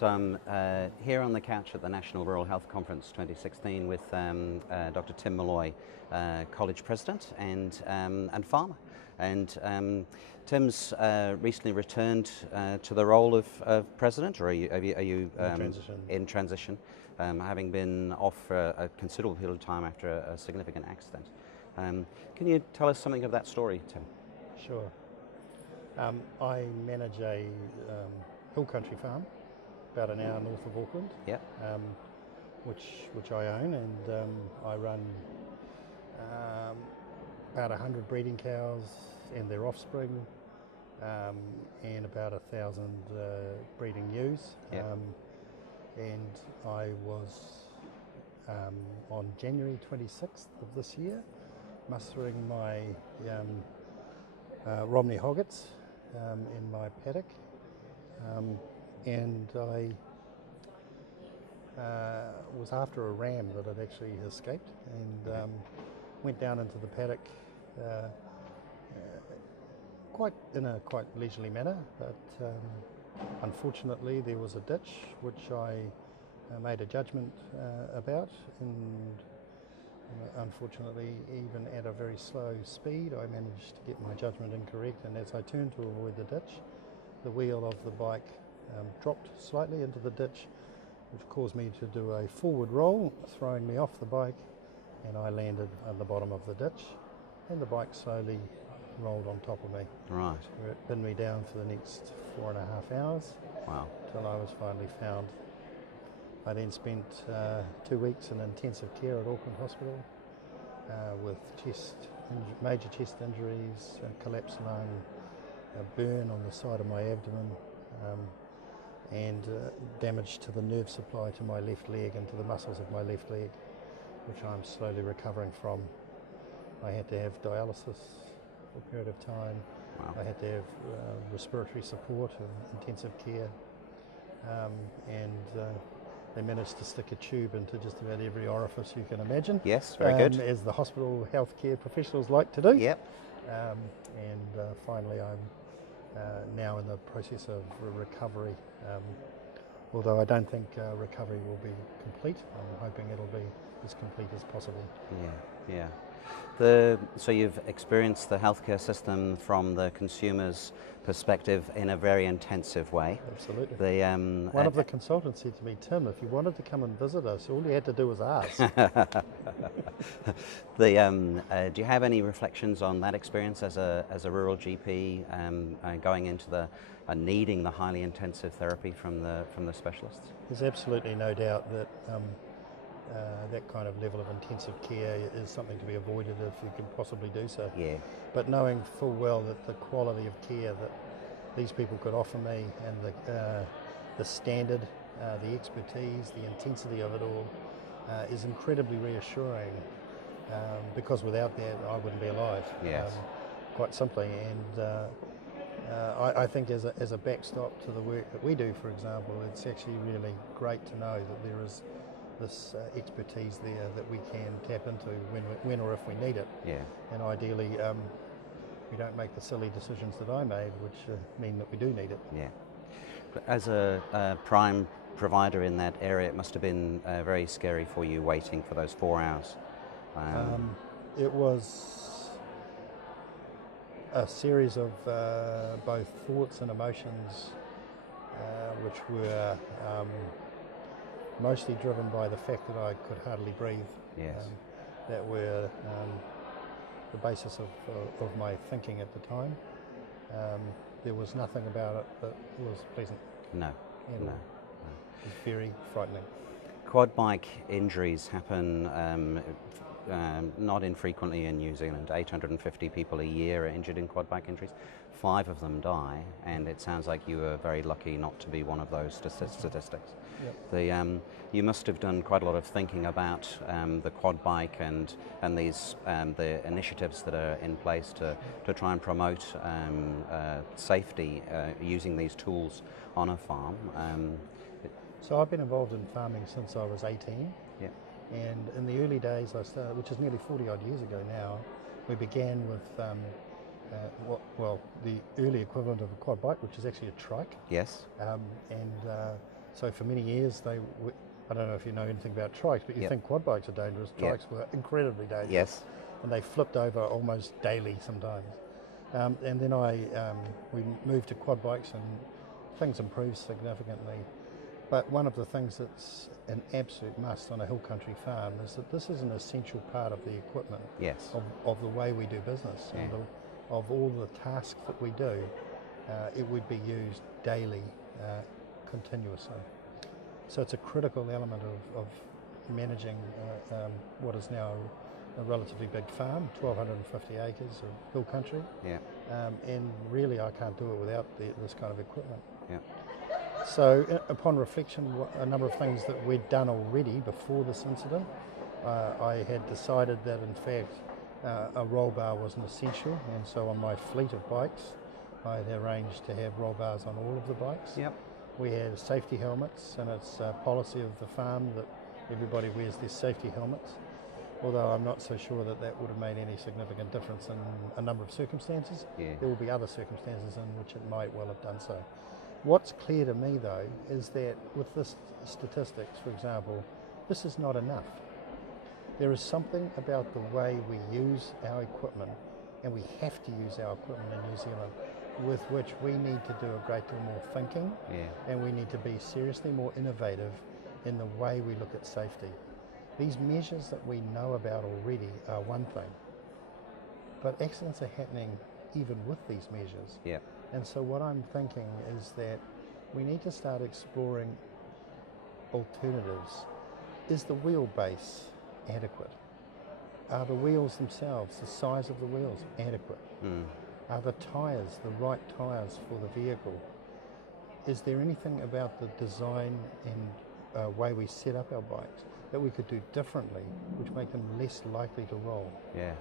So I'm here on the couch at the National Rural Health Conference 2016 with Dr. Tim Malloy, college president and farmer. And Tim's recently returned to the role of president, or are you in transition, having been off for a considerable period of time after a significant accident. Can you tell us something of that story, Tim? Sure. I manage a hill country farm about an hour north of Auckland, Yep. which I own, and I run about 100 breeding cows and their offspring, and about 1,000 breeding ewes. Yep. And I was on January 26th of this year mustering my Romney hoggets in my paddock, and I was after a ram that had actually escaped, and went down into the paddock in a quite leisurely manner, but unfortunately there was a ditch which I made a judgment about, and unfortunately, even at a very slow speed, I managed to get my judgment incorrect, and as I turned to avoid the ditch, the wheel of the bike dropped slightly into the ditch, which caused me to do a forward roll, throwing me off the bike, and I landed at the bottom of the ditch, and the bike slowly rolled on top of me. Right. Where it pinned me down for the next 4.5 hours. Wow. Till I was finally found. I then spent 2 weeks in intensive care at Auckland Hospital with major chest injuries, a collapsed lung, a burn on the side of my abdomen, and damage to the nerve supply to my left leg and to the muscles of my left leg, which I'm slowly recovering from. I had to have dialysis for a period of time. Wow. I had to have respiratory support and intensive care, and they managed to stick a tube into just about every orifice you can imagine. Yes, very good. As the hospital healthcare professionals like to do. Yep. And finally I'm now in the process of recovery. Although I don't think recovery will be complete. I'm hoping it'll be as complete as possible. Yeah, yeah. So you've experienced the healthcare system from the consumer's perspective in a very intensive way. Absolutely. One of the consultants said to me, Tim, if you wanted to come and visit us, all you had to do was ask. Do you have any reflections on that experience as a rural GP, going into needing the highly intensive therapy from the specialists? There's absolutely no doubt that that kind of level of intensive care is something to be avoided if you can possibly do so. Yeah. But knowing full well that the quality of care that these people could offer me, and the standard, the expertise, the intensity of it all is incredibly reassuring, because without that I wouldn't be alive. Yes. Quite simply, and I think as a backstop to the work that we do, for example, it's actually really great to know that there is this expertise there that we can tap into when or if we need it. Yeah. And ideally, we don't make the silly decisions that I made, which mean that we do need it. Yeah. But as a prime provider in that area, it must have been very scary for you waiting for those 4 hours. It was a series of both thoughts and emotions, which were mostly driven by the fact that I could hardly breathe. Yes. That were the basis of my thinking at the time. There was nothing about it that was pleasant. No. It was very frightening. Quad bike injuries happen not infrequently in New Zealand. 850 people a year are injured in quad bike injuries. 5 of them die, and it sounds like you were very lucky not to be one of those statistics. Yep. You must have done quite a lot of thinking about the quad bike and these the initiatives that are in place to try and promote safety using these tools on a farm. So I've been involved in farming since I was 18. Yeah. And in the early days I started, which is nearly 40 odd years ago now, we began with the early equivalent of a quad bike, which is actually a trike. Yes. And So for many years, I don't know if you know anything about trikes, but you think quad bikes are dangerous. Trikes were incredibly dangerous. Yes. And they flipped over almost daily sometimes. And then we moved to quad bikes and things improved significantly. But one of the things that's an absolute must on a hill country farm is that this is an essential part of the equipment of the way we do business. And of all the tasks that we do, it would be used daily, continuously. So it's a critical element of managing what is now a relatively big farm, 1,250 acres of hill country. Yeah. And really I can't do it without this kind of equipment. Yeah. So upon reflection, a number of things that we'd done already before this incident, I had decided that in fact a roll bar was an essential, and so on my fleet of bikes I had arranged to have roll bars on all of the bikes. Yep. We had safety helmets, and it's a policy of the farm that everybody wears their safety helmets, although I'm not so sure that that would have made any significant difference in a number of circumstances. Yeah. There will be other circumstances in which it might well have done so. What's clear to me though is that with this statistics, for example, this is not enough. There is something about the way we use our equipment, and we have to use our equipment in New Zealand, with which we need to do a great deal more thinking, and we need to be seriously more innovative in the way we look at safety. These measures that we know about already are one thing, but accidents are happening even with these measures. Yeah. And so what I'm thinking is that we need to start exploring alternatives. Is the wheelbase adequate? Are the wheels themselves, the size of the wheels, adequate? Are the tyres the right tyres for the vehicle? Is there anything about the design and way we set up our bikes that we could do differently, which make them less likely to roll? Yes.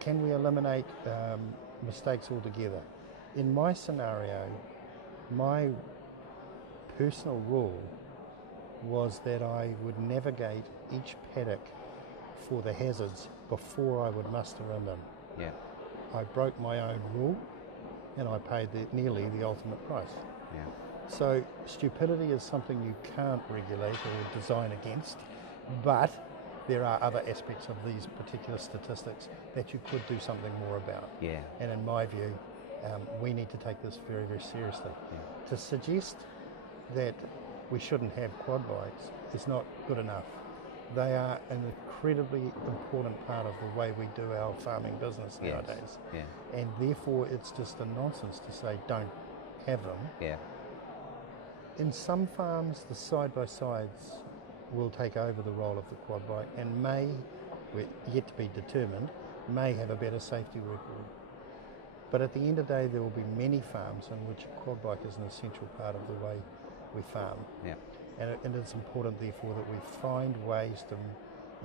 Can we eliminate mistakes altogether? In my scenario, my personal rule was that I would navigate each paddock for the hazards before I would muster in them. Yeah. I broke my own rule, and I paid nearly the ultimate price. Yeah. So stupidity is something you can't regulate or design against, but there are other aspects of these particular statistics that you could do something more about. Yeah. And in my view, we need to take this very, very seriously. Yeah. To suggest that we shouldn't have quad bikes is not good enough. They are an incredibly important part of the way we do our farming business nowadays. Yeah. And therefore it's just a nonsense to say don't have them. Yeah. In some farms, the side-by-sides will take over the role of the quad bike and may, yet to be determined, may have a better safety record. But at the end of the day, there will be many farms in which a quad bike is an essential part of the way we farm. Yeah. And it's important, therefore, that we find ways to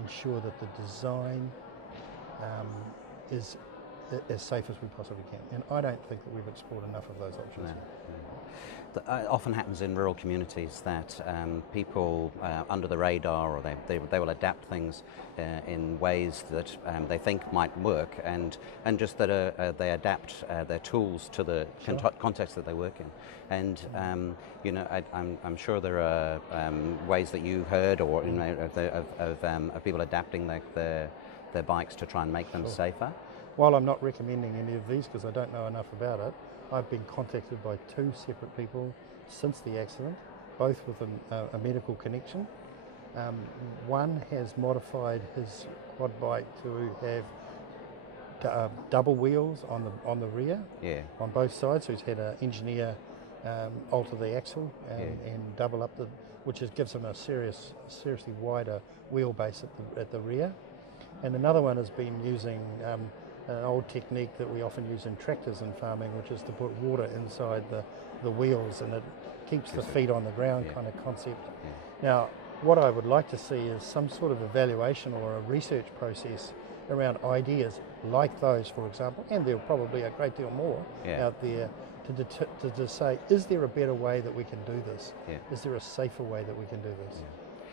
ensure that the design is as safe as we possibly can. And I don't think that we've explored enough of those options. No. It often happens in rural communities that people under the radar, or they will adapt things in ways that they think might work, and just that they adapt their tools to the context that they work in. And I'm sure there are ways that you heard, or of people adapting their bikes to try and make them safer. While I'm not recommending any of these because I don't know enough about it, I've been contacted by 2 separate people since the accident, both with a medical connection. One has modified his quad bike to have double wheels on the rear, on both sides. So he's had an engineer alter the axle and double up which gives him a seriously wider wheelbase at the rear. And another one has been using an old technique that we often use in tractors and farming, which is to put water inside the wheels, and it keeps the feet on the ground kind of concept. Now, what I would like to see is some sort of evaluation or a research process around ideas like those, for example, and there are probably a great deal more out there to say, is there a better way that we can do this? Is there a safer way that we can do this?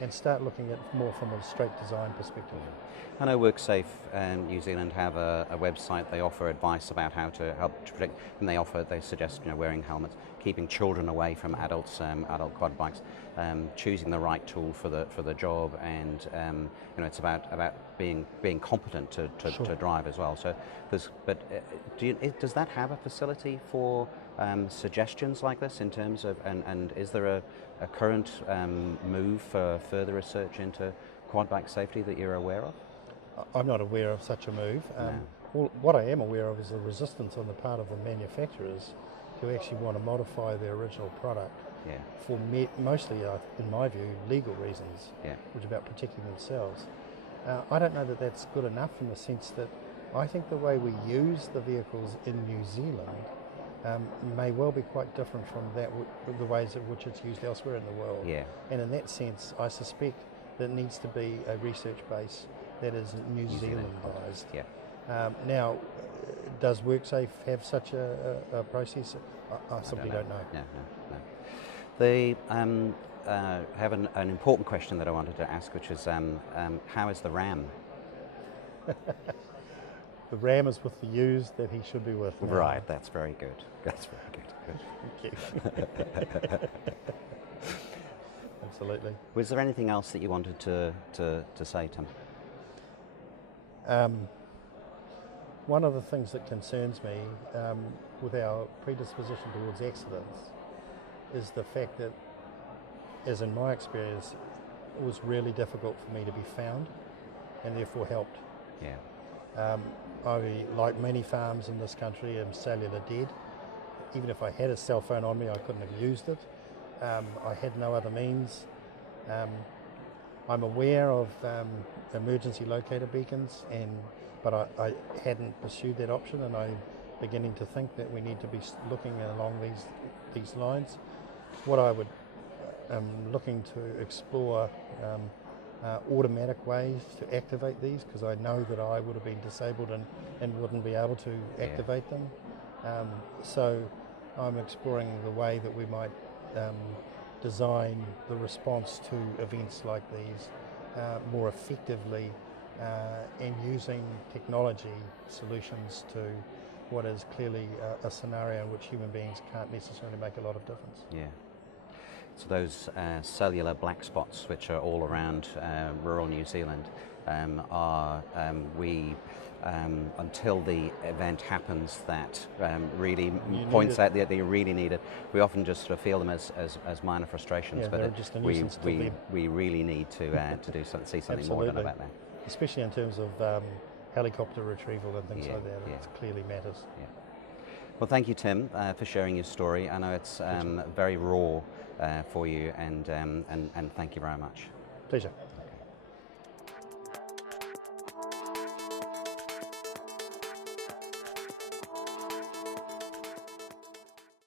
and start looking at more from a straight design perspective. I know WorkSafe New Zealand have a website. They offer advice about how to help to protect, and they suggest wearing helmets, keeping children away from adults, adult quad bikes, choosing the right tool for the job, and it's about being competent to drive as well. So does that have a facility for suggestions like this in terms of, and is there a current move for further research into quad bike safety that you're aware of? I'm not aware of such a move. No. What I am aware of is the resistance on the part of the manufacturers to actually want to modify their original product for mostly, in my view, legal reasons, which are about protecting themselves. I don't know that that's good enough in the sense that I think the way we use the vehicles in New Zealand may well be quite different from the ways in which it's used elsewhere in the world. Yeah. And in that sense, I suspect there needs to be a research base that is New Zealandized. Yeah. Now, does WorkSafe have such a process? I simply don't know. No. They have an important question that I wanted to ask, which is how is the Ram? The Ram is with the ewes that he should be with now. Right, that's very good. That's very good. Thank you. Absolutely. Was there anything else that you wanted to say, Tim? One of the things that concerns me with our predisposition towards accidents is the fact that, as in my experience, it was really difficult for me to be found and therefore helped. Yeah. I, like many farms in this country, am cellular dead. Even if I had a cell phone on me, I couldn't have used it. I had no other means. I'm aware of emergency locator beacons, but I hadn't pursued that option, and I'm beginning to think that we need to be looking along these lines. What I would looking to explore automatic ways to activate these, because I know that I would have been disabled and wouldn't be able to activate them. So I'm exploring the way that we might design the response to events like these more effectively and using technology solutions to what is clearly a scenario in which human beings can't necessarily make a lot of difference. Yeah. So those cellular black spots, which are all around rural New Zealand, are until the event happens that really points out that they really need it. We often just sort of feel them as minor frustrations, but we really need to do something, see something more done about that. Especially in terms of helicopter retrieval and things like that, it clearly matters. Yeah. Well, thank you, Tim, for sharing your story. I know it's very raw for you, and thank you very much. Pleasure.